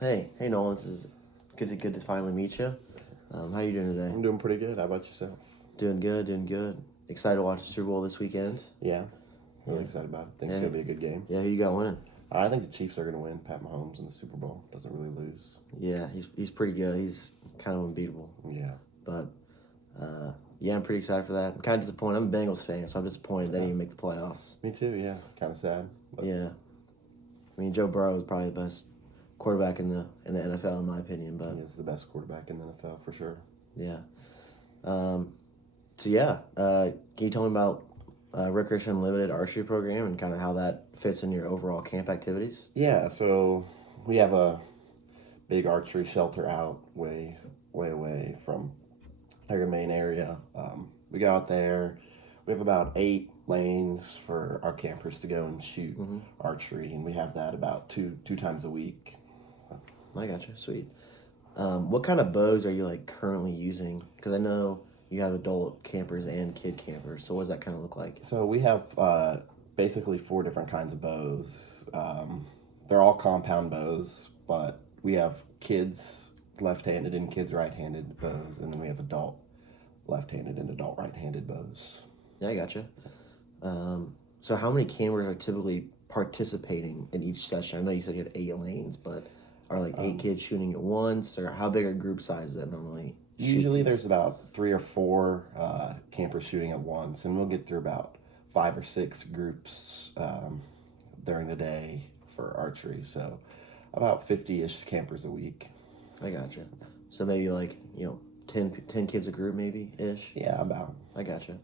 Hey, Nolan. This is good to finally meet you. How you doing today? I'm doing pretty good. How about yourself? Doing good. Excited to watch the Super Bowl this weekend. Yeah, really Yeah, excited about it. Think it's yeah, gonna be a good game. yeah. Who you got winning? I think the Chiefs are gonna win. Pat Mahomes in the Super Bowl doesn't really lose. Yeah, he's pretty good. He's kind of unbeatable. Yeah. But yeah, I'm pretty excited for that. I'm kind of disappointed. I'm a Bengals fan, so I'm disappointed they didn't even make the playoffs. Me too. Yeah, kind of sad. But Yeah, I mean Joe Burrow is probably the best quarterback in the NFL in my opinion. But he is the best quarterback in the NFL for sure. yeah. Um, can you tell me about Recreation Limited Archery program and kind of how that fits in your overall camp activities? Yeah. So we have a big archery shelter out way away from our main area. We go out there. We have about 8 lanes for our campers to go and shoot archery, and we have that about two times a week. I gotcha. Sweet. What kind of bows are you like currently using? Because I know you have adult campers and kid campers. So what does that kind of look like? So we have basically 4 different kinds of bows. They're all compound bows, but we have kids left-handed and kids right-handed bows, and then we have adult left-handed and adult right-handed bows. Yeah, I gotcha. So how many campers are typically participating in each session? I know you said you had 8 lanes, but are like 8 kids shooting at once, or how big are group sizes that normally? Usually there's about 3 or 4 campers shooting at once, and we'll get through about 5 or 6 groups during the day for archery. So about 50-ish campers a week. I gotcha. So maybe like 10 kids a group, maybe ish. Yeah, about. I gotcha.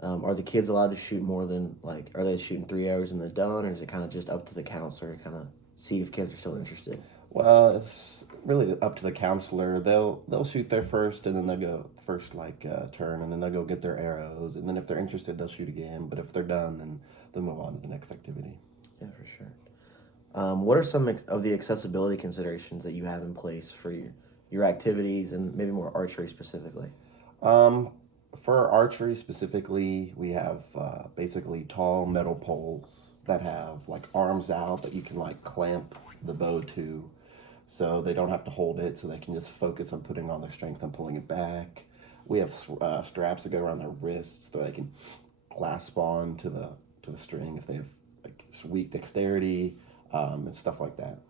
Are the kids allowed to shoot more than are they shooting 3 hours and they're done, or is it kind of just up to the counselor to kind of see if kids are still interested? Well, it's really up to the counselor. They'll shoot their first, and then they'll go first turn, and then they'll go get their arrows, and then if they're interested, they'll shoot again. But if they're done, then they'll move on to the next activity. Yeah, for sure. What are some of the accessibility considerations that you have in place for your activities and maybe more archery specifically? For archery specifically, we have basically tall metal poles that have like arms out that you can like clamp the bow to, so they don't have to hold it, so they can just focus on putting on their strength and pulling it back. We have straps that go around their wrists so they can clasp on to the string if they have like weak dexterity and stuff like that.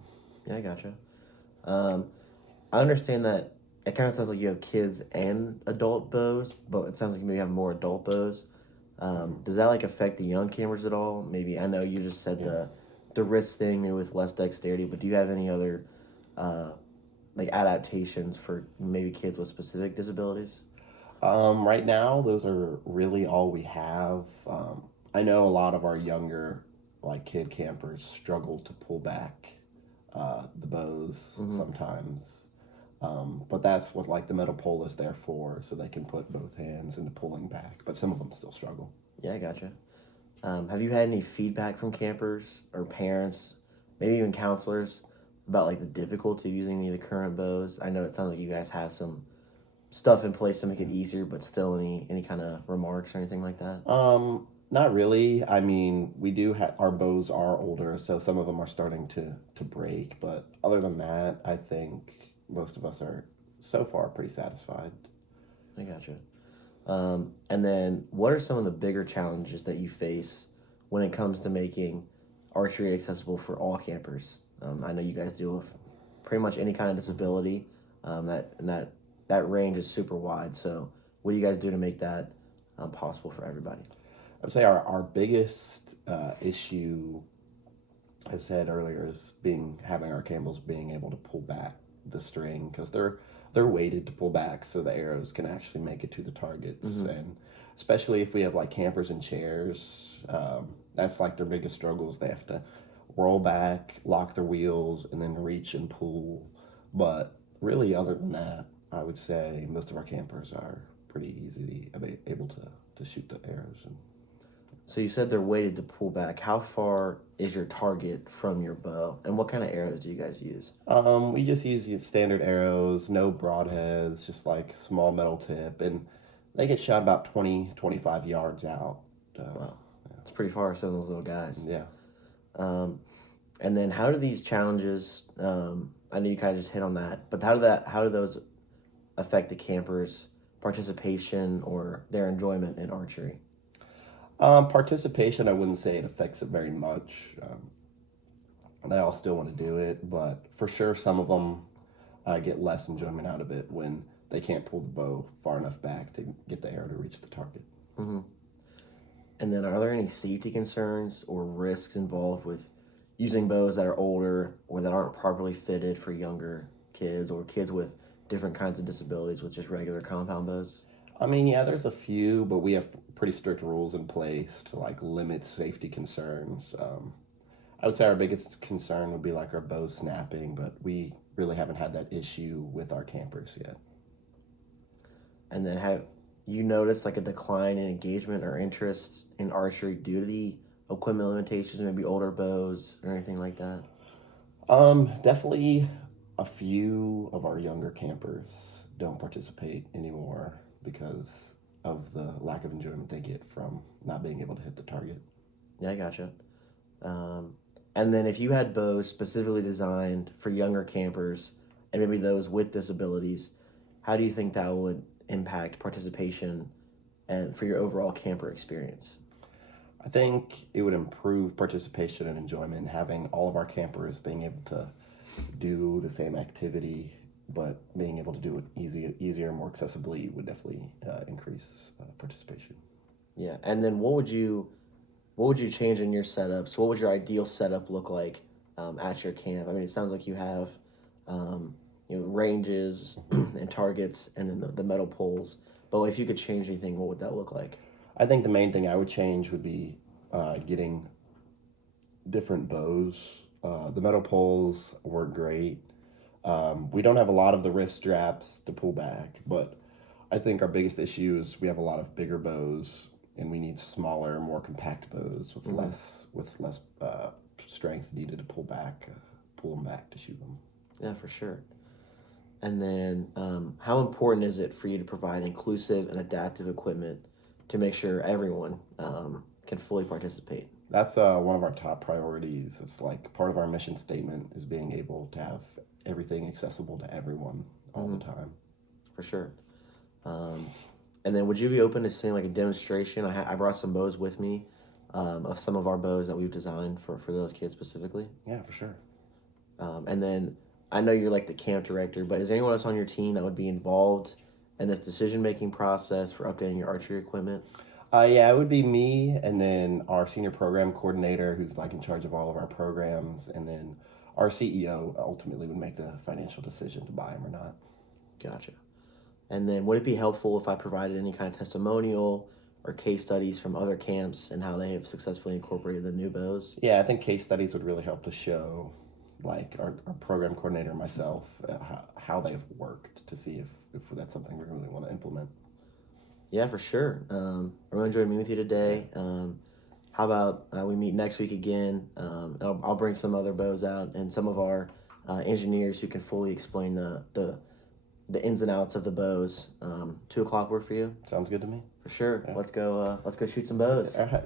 Yeah, I gotcha. I understand that it kind of sounds like you have kids and adult bows, but it sounds like you maybe have more adult bows. Does that like affect the young campers at all? Maybe I know you just said the wrist thing maybe with less dexterity, but do you have any other like adaptations for maybe kids with specific disabilities? Right now, those are really all we have. I know a lot of our younger, like kid campers, struggle to pull back the bows sometimes. But that's what like the metal pole is there for, so they can put both hands into pulling back. But some of them still struggle. Yeah, I gotcha. Have you had any feedback from campers or parents, maybe even counselors, about like the difficulty of using any of the current bows? I know it sounds like you guys have some stuff in place to make it easier, but still any kind of remarks or anything like that? Not really. I mean, we do have our bows are older, so some of them are starting to break. But other than that, I think most of us are so far pretty satisfied. I gotcha. And then what are some of the bigger challenges that you face when it comes to making archery accessible for all campers? I know you guys deal with pretty much any kind of disability. That range is super wide. So what do you guys do to make that possible for everybody? I would say our biggest issue, as I said earlier, is having our campers being able to pull back the string, because they're weighted to pull back so the arrows can actually make it to the targets. And especially if we have like campers in chairs, that's like their biggest struggles. They have to roll back, lock their wheels, and then reach and pull. But really, other than that, I would say most of our campers are pretty easily able to shoot the arrows. So you said they're weighted to pull back. How far is your target from your bow? And what kind of arrows do you guys use? We just use standard arrows, no broadheads, just like small metal tip, and they get shot about 20-25 yards out. Wow, it's pretty far, some of those little guys. Yeah. Um, And then how do these challenges? I know you kind of just hit on that, but how do those affect the campers' participation or their enjoyment in archery? Participation, I wouldn't say it affects it very much. They all still want to do it, but for sure, some of them get less enjoyment out of it when they can't pull the bow far enough back to get the arrow to reach the target. Hmm. And then, are there any safety concerns or risks involved with using bows that are older or that aren't properly fitted for younger kids or kids with different kinds of disabilities with just regular compound bows? I mean, yeah, there's a few, but we have pretty strict rules in place to like limit safety concerns. I would say our biggest concern would be like our bow snapping, but we really haven't had that issue with our campers yet. And then, have you noticed like a decline in engagement or interest in archery due to the equipment limitations, maybe older bows or anything like that? Definitely a few of our younger campers don't participate anymore because of the lack of enjoyment they get from not being able to hit the target. Yeah, I gotcha. Um, and then if you had bows specifically designed for younger campers and maybe those with disabilities, how do you think that would impact participation and for your overall camper experience? I think it would improve participation and enjoyment having all of our campers being able to do the same activity, but being able to do it easier, more accessibly would definitely increase participation. Yeah, and then what would you change in your setups? What would your ideal setup look like at your camp? I mean, it sounds like you have ranges and targets, and then the metal poles. But if you could change anything, what would that look like? I think the main thing I would change would be getting different bows. The metal poles were great. We don't have a lot of the wrist straps to pull back, but I think our biggest issue is we have a lot of bigger bows, and we need smaller, more compact bows with Hmm. less strength needed to pull them back to shoot them. Yeah, for sure. And then, how important is it for you to provide inclusive and adaptive equipment to make sure everyone can fully participate? That's one of our top priorities. It's like part of our mission statement is being able to have everything accessible to everyone all Hmm. the time. For sure. Um, and then, would you be open to seeing like a demonstration? I brought some bows with me of some of our bows that we've designed for those kids specifically. Yeah, for sure. And then, I know you're like the camp director, but is there anyone else on your team that would be involved in this decision making process for updating your archery equipment? Yeah, it would be me, and then our senior program coordinator, who's like in charge of all of our programs, and then our CEO ultimately would make the financial decision to buy them or not. Gotcha. And then, would it be helpful if I provided any kind of testimonial or case studies from other camps and how they have successfully incorporated the new bows? Yeah, I think case studies would really help to show, like our program coordinator and myself, how they've worked to see if that's something we really want to implement. Yeah, for sure. I really enjoyed meeting with you today. How about we meet next week again? And I'll bring some other bows out and some of our engineers who can fully explain the ins and outs of the bows. 2 o'clock work for you? Sounds good to me. For sure. Yeah. Let's go. Let's go shoot some bows. All right.